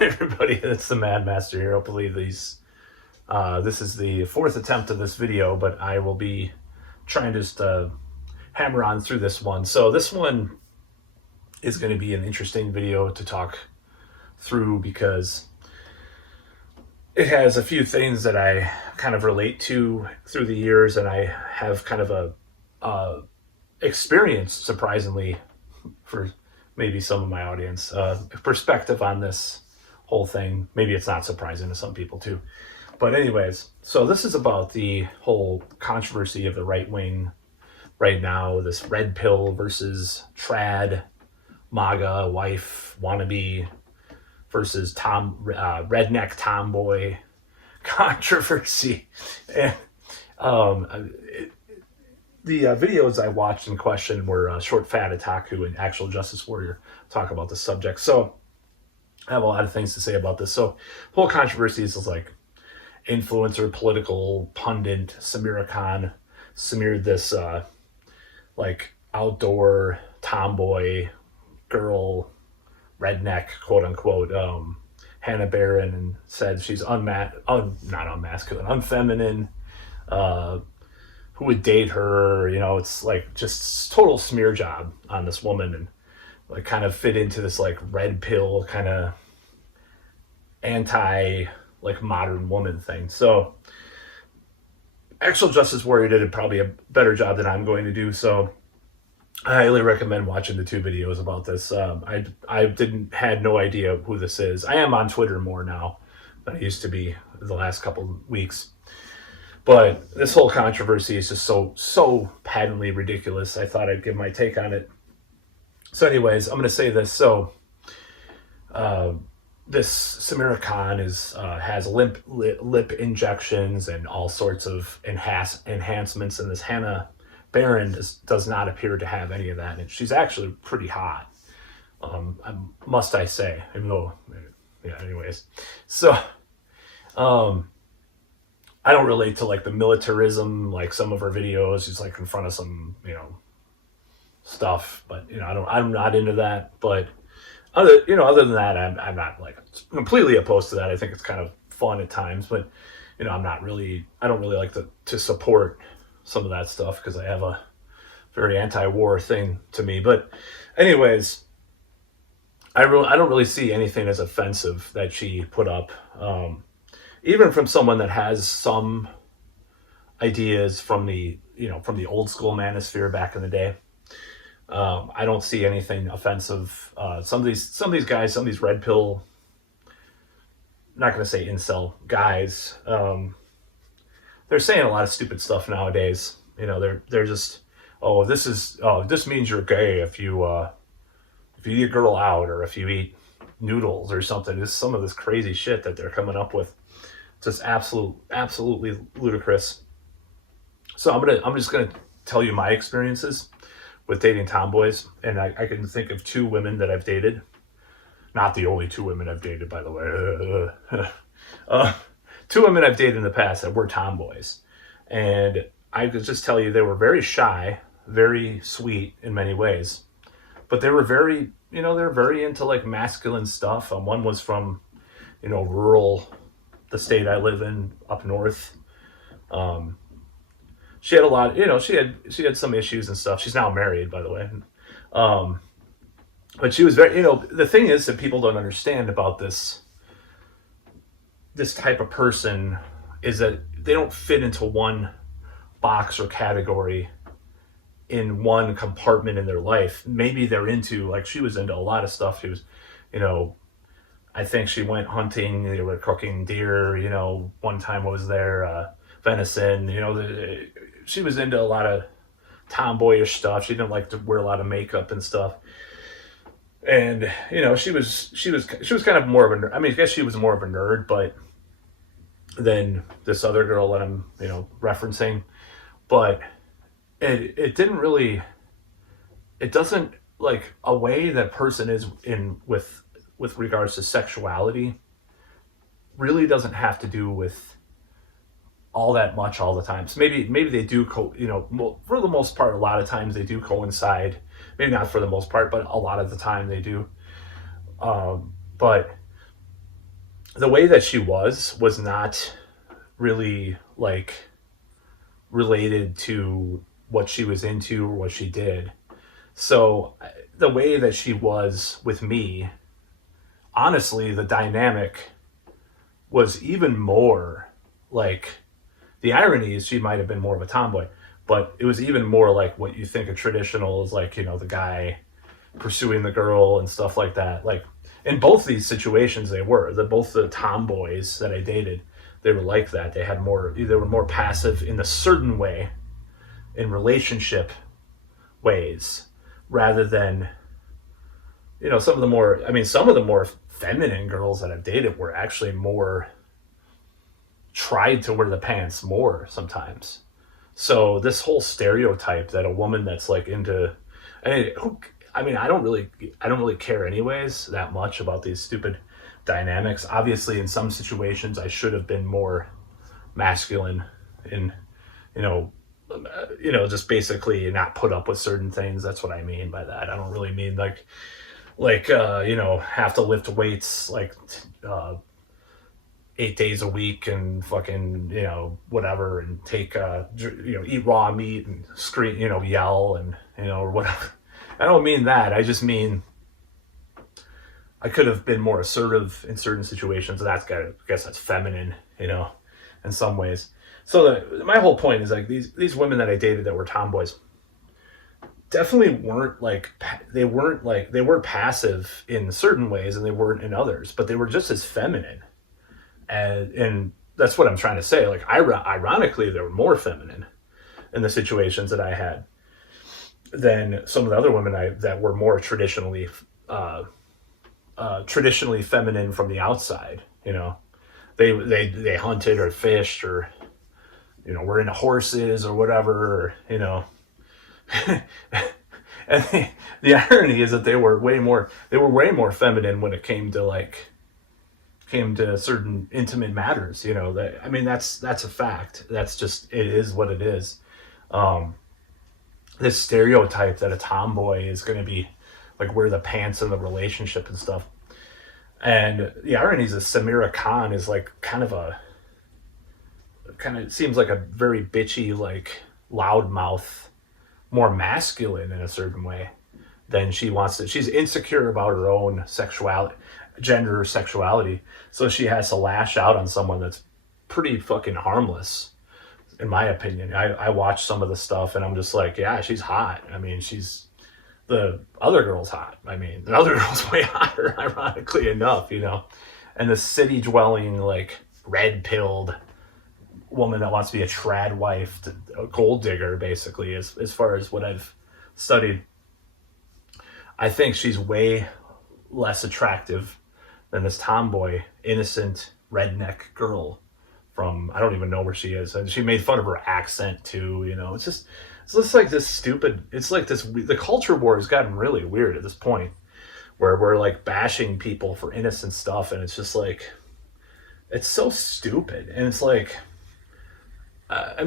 Everybody, it's the Mad Master here. Hopefully this is the fourth attempt of this video, but I will be trying to just hammer on through this one. So this one is going to be an interesting video to talk through because it has a few things that I kind of relate to through the years, and I have kind of a experience, surprisingly, for maybe some of my audience, perspective on this whole thing. Maybe it's not surprising to some people too. But anyways, so this is about the whole controversy of the right wing right now, this red pill versus trad, MAGA, wife, wannabe versus redneck tomboy controversy. And the videos I watched in question were Short Fat Otaku and Actual Justice Warrior talk about the subject. So I have a lot of things to say about this. So the whole controversy is like influencer, political pundit Sameera Khan smeared this like outdoor tomboy girl, redneck, quote unquote, Hannah Barron, and said she's not unmasculine, unfeminine, who would date her. You know, it's like just total smear job on this woman, and like kind of fit into this like red pill kind of anti like modern woman thing. So Actual Justice Warrior did probably a better job than I'm going to do. So I highly recommend watching the two videos about this. I had no idea who this is. I am on Twitter more now than I used to be the last couple of weeks. But this whole controversy is just so patently ridiculous. I thought I'd give my take on it. So anyways, I'm going to say this. So this Sameera Khan has lip injections and all sorts of enhancements, and this Hannah Barron does not appear to have any of that. And she's actually pretty hot, must I say, even though, yeah, anyways. So I don't relate to like the militarism, like some of her videos. She's like in front of some, stuff, but I'm not into that. But other than that, I'm not like completely opposed to that. I think it's kind of fun at times, but I don't really like to support some of that stuff because I have a very anti-war thing to me. But anyways, I don't really see anything as offensive that she put up, even from someone that has some ideas from the old school manosphere back in the day. I don't see anything offensive. Some of these guys, some of these red pill, I'm not going to say incel guys, they're saying a lot of stupid stuff nowadays. They're just, this means you're gay if you eat a girl out, or if you eat noodles or something. Just some of this crazy shit that they're coming up with, just absolutely ludicrous. So I'm just gonna tell you my experiences with dating tomboys, and I can think of two women that I've dated. Not the only two women I've dated, by the way. Two women I've dated in the past that were tomboys. And I could just tell you they were very shy, very sweet in many ways. But they were very, they're very into like masculine stuff. One was from, rural, the state I live in up north. She had a lot, she had some issues and stuff. She's now married, by the way. But she was very, the thing is that people don't understand about this type of person is that they don't fit into one box or category in one compartment in their life. Maybe they're into, like, she was into a lot of stuff. She was, I think she went hunting, they were cooking deer, one time I was there, venison, she was into a lot of tomboyish stuff. She didn't like to wear a lot of makeup and stuff. And, she was kind of more of a nerd. I mean, I guess she was more of a nerd, but than this other girl that I'm, referencing. But it doesn't, like, a way that person is in with regards to sexuality really doesn't have to do with all that much all the time. So maybe they do for the most part, a lot of times they do coincide. Maybe not for the most part, but a lot of the time they do. But the way that she was not really like related to what she was into or what she did. So the way that she was with me, honestly, the dynamic was even more like, the irony is she might have been more of a tomboy, but it was even more like what you think of traditional is like, the guy pursuing the girl and stuff like that. Like in both these situations, both the tomboys that I dated, they were like that. They were more passive in a certain way, in relationship ways, rather than, some of the more feminine girls that I've dated were actually more tried to wear the pants more sometimes. So this whole stereotype that a woman that's like into, I mean, I don't really care anyways that much about these stupid dynamics. Obviously, in some situations, I should have been more masculine in, you know, just basically not put up with certain things. That's what I mean by that. I don't really mean have to lift weights like, 8 days a week and fucking, whatever, and take, eat raw meat and scream, yell and, or whatever. I don't mean that. I just mean I could have been more assertive in certain situations. I guess that's feminine, in some ways. So my whole point is like these women that I dated that were tomboys definitely weren't like, they were passive in certain ways and they weren't in others, but they were just as feminine. And that's what I'm trying to say. Like, ironically, they were more feminine in the situations that I had than some of the other women that were more traditionally feminine from the outside. They hunted or fished or were into horses or whatever. And the irony is that they were way more feminine when it came to certain intimate matters. That's a fact. That's just, it is what it is. This stereotype that a tomboy is going to be like wear the pants in the relationship and stuff. And the irony is that Sameera Khan is like kind of seems like a very bitchy, like loudmouth, more masculine in a certain way than she wants to. She's insecure about her own gender or sexuality. So she has to lash out on someone that's pretty fucking harmless, in my opinion. I watch some of the stuff and I'm just like, yeah, she's hot. The other girl's hot. The other girl's way hotter, ironically enough, And the city dwelling, like red pilled woman that wants to be a trad wife, a gold digger, basically, as far as what I've studied. I think she's way less attractive than this tomboy, innocent redneck girl from, I don't even know where she is. And she made fun of her accent too, It's just like this stupid, the culture war has gotten really weird at this point where we're like bashing people for innocent stuff. And it's just like, it's so stupid. And it's like, I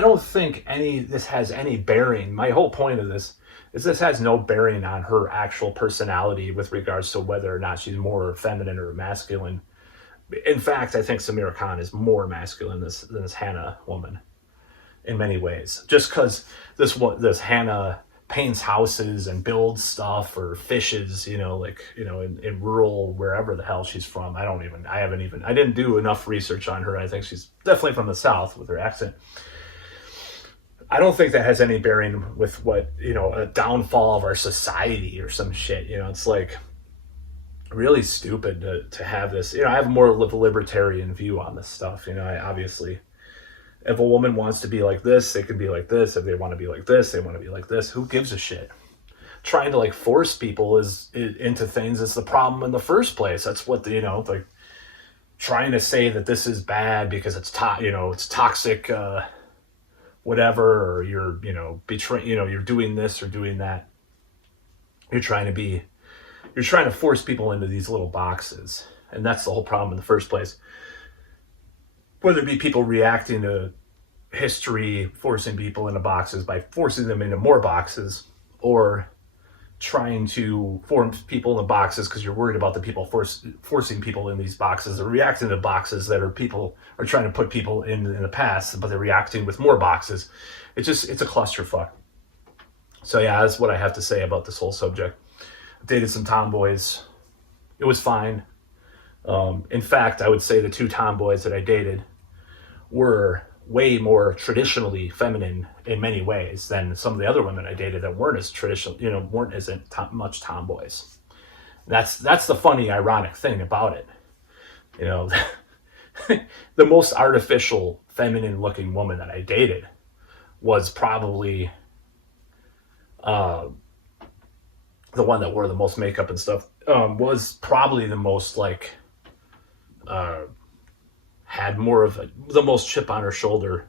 don't think this has any bearing. My whole point of this is this has no bearing on her actual personality with regards to whether or not she's more feminine or masculine. In fact, I think Sameera Khan is more masculine than this Hannah woman in many ways. Just because this Hannah paints houses and builds stuff or fishes, in rural, wherever the hell she's from. I didn't do enough research on her. I think she's definitely from the South with her accent. I don't think that has any bearing with what, a downfall of our society or some shit. It's like really stupid to have this. I have more of a libertarian view on this stuff. I obviously, if a woman wants to be like this, they can be like this. If they want to be like this, they want to be like this. Who gives a shit? Trying to like force people into things is the problem in the first place. That's what like trying to say that this is bad because it's it's toxic, whatever, or you're betraying, you're doing this or doing that. You're trying to force people into these little boxes, and that's the whole problem in the first place. Whether it be people reacting to history, forcing people into boxes by forcing them into more boxes, or trying to form people in the boxes because you're worried about the people forcing people in these boxes, or reacting to boxes that are people are trying to put people in the past, but they're reacting with more boxes. It's a clusterfuck. So yeah, that's what I have to say about this whole subject. I dated some tomboys. It was fine. In fact, I would say the two tomboys that I dated were way more traditionally feminine in many ways than some of the other women I dated that weren't as traditional, weren't as much tomboys. That's the funny, ironic thing about it. The most artificial, feminine-looking woman that I dated was probably the one that wore the most makeup and stuff. Was probably the most like had more of the most chip on her shoulder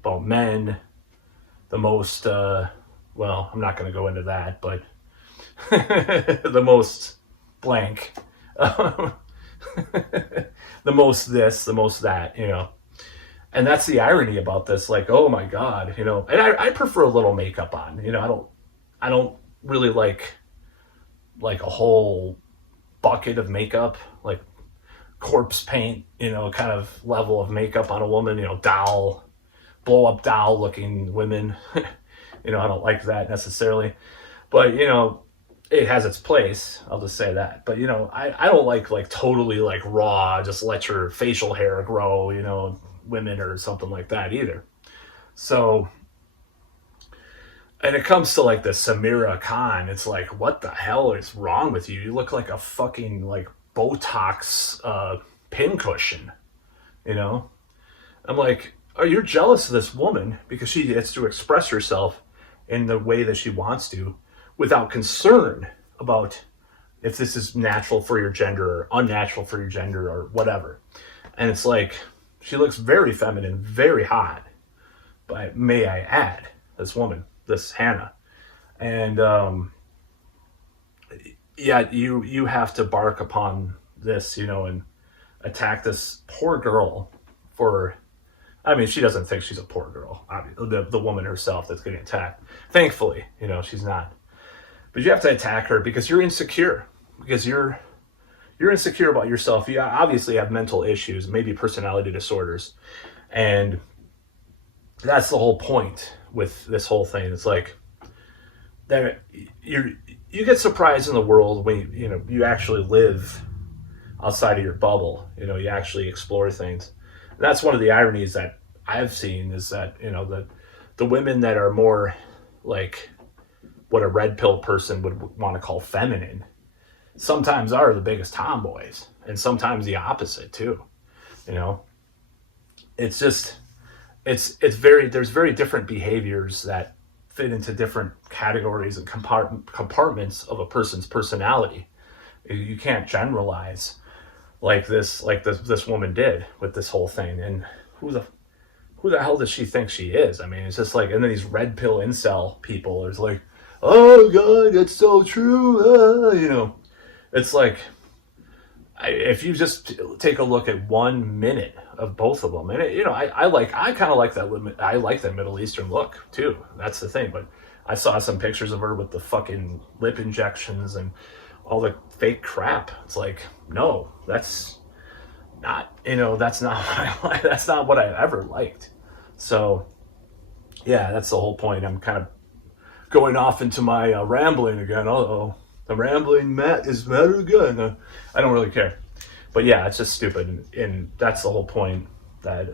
about men, the most well, I'm not going to go into that, but the most blank, the most this, the most that, and that's the irony about this. Like, oh my God, and I prefer a little makeup on. I don't really like a whole bucket of makeup, like corpse paint, kind of level of makeup on a woman, doll, blow up doll looking women. I don't like that necessarily, but it has its place. I'll just say that. But I don't like totally like raw, just let your facial hair grow, women or something like that either. So, and it comes to like the Sameera Khan, it's like, what the hell is wrong with you? You look like a fucking like Botox pincushion, I'm like, oh, you're jealous of this woman because she gets to express herself in the way that she wants to without concern about if this is natural for your gender or unnatural for your gender or whatever. And it's like, she looks very feminine, very hot, but may I add, this woman, this Hannah. And yeah, you have to bark upon this, and attack this poor girl for, I mean, she doesn't think she's a poor girl, obviously, the woman herself that's getting attacked. Thankfully, she's not. But you have to attack her because you're insecure, because you're insecure about yourself. You obviously have mental issues, maybe personality disorders, and that's the whole point with this whole thing. It's like that you get surprised in the world when you actually live outside of your bubble. You actually explore things. And that's one of the ironies that I've seen is that the women that are more like what a red pill person would want to call feminine sometimes are the biggest tomboys, and sometimes the opposite too. It's just there's very different behaviors that fit into different categories and compartments of a person's personality. You can't generalize like this woman did with this whole thing. And who the hell does she think she is? I mean, it's just like, and then these red pill incel people is like, oh God, that's so true. It's like, if you just take a look at 1 minute of both of them, and I kind of like that. I like that Middle Eastern look too. That's the thing. But I saw some pictures of her with the fucking lip injections and all the fake crap. It's like, no, that's not what I like. That's not what I ever liked. So yeah, that's the whole point. I'm kind of going off into my rambling again. The rambling Matt is better again. I don't really care. But yeah, it's just stupid. And that's the whole point, that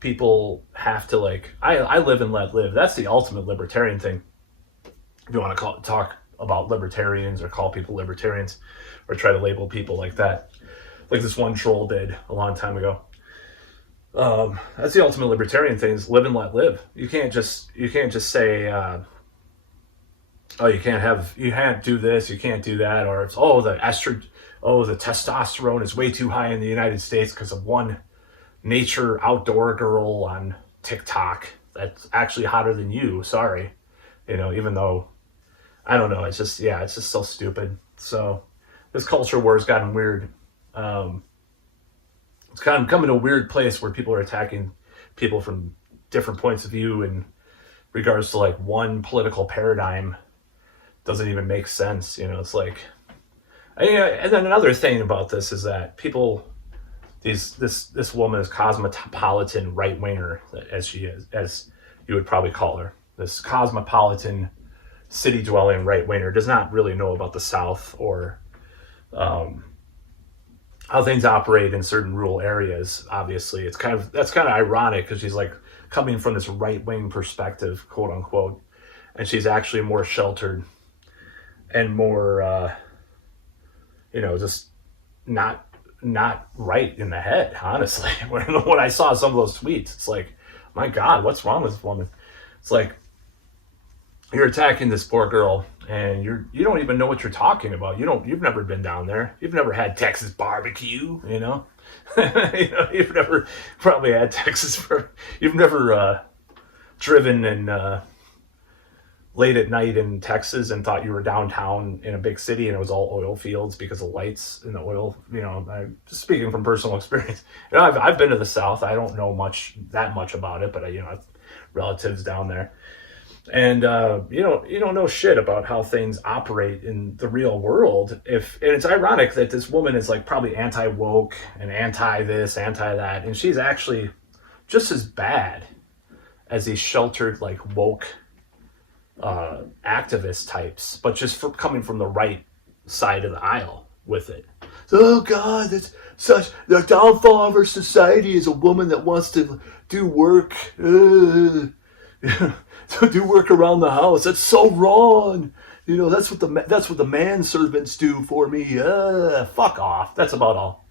people have to like, I live and let live. That's the ultimate libertarian thing. If you want to talk about libertarians or call people libertarians or try to label people like that, like this one troll did a long time ago. That's the ultimate libertarian thing, is live and let live. You can't just say, oh, you can't do this, you can't do that, or it's, the testosterone is way too high in the United States because of one nature outdoor girl on TikTok that's actually hotter than you. Sorry, even though, I don't know, it's just so stupid. So this culture war has gotten weird. It's kind of coming to a weird place where people are attacking people from different points of view in regards to like one political paradigm doesn't even make sense. It's like, and then another thing about this is that people, this woman is cosmopolitan right winger, as she is, as you would probably call her. This cosmopolitan city dwelling right winger does not really know about the South or how things operate in certain rural areas. Obviously, that's kind of ironic because she's like coming from this right wing perspective, quote unquote, and she's actually more sheltered and more, just not right in the head. Honestly, when I saw some of those tweets, it's like, my God, what's wrong with this woman? It's like, you're attacking this poor girl, and you don't even know what you're talking about. You've never been down there. You've never had Texas barbecue. You've never probably had You've never driven and late at night in Texas and thought you were downtown in a big city and it was all oil fields because of lights in the oil. I'm just speaking from personal experience. I've been to the South. I don't know that much about it, but I have relatives down there. And you don't know shit about how things operate in the real world. And it's ironic that this woman is like probably anti-woke and anti-this, anti-that, and she's actually just as bad as these sheltered like woke activist types, but just coming from the right side of the aisle with it. So, oh God, that's such the downfall of our society is a woman that wants to do work. To do work around the house. That's so wrong. That's what the manservants do for me. Fuck off. That's about all.